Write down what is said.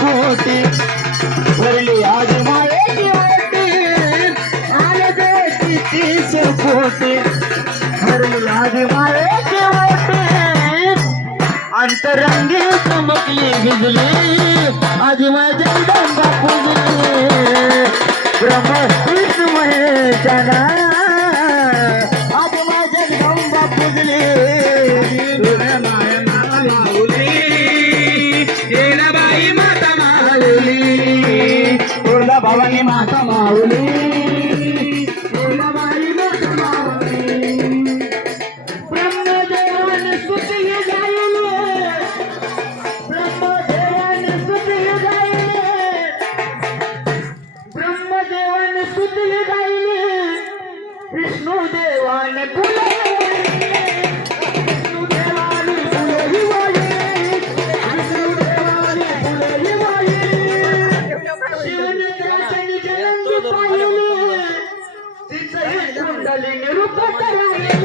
कोटी भरली आज मायेची वाटी आले देती 30 कोटी भरली आज मायेची वाटी अंतरंगी चमकली भिजली आज माझ्या जगदंबा पूजली ब्रह्म विष्णू महेशाला आज माझ्या जगदंबा पूजली बाई माता माऊली तुला भवानी माता माऊली बाई माता माऊली ब्रह्मदेवान स्तुती गायले ब्रह्मदेवान स्तुती गायले ब्रह्मदेवान स्तुती गायले विष्णू देवान फुले विष्णू देवान फुले वाहिले विष्णू देवान फुले वाहिले शिवन दर्शन जलंगी पाहिले तिचे कुंडली निरूप करायले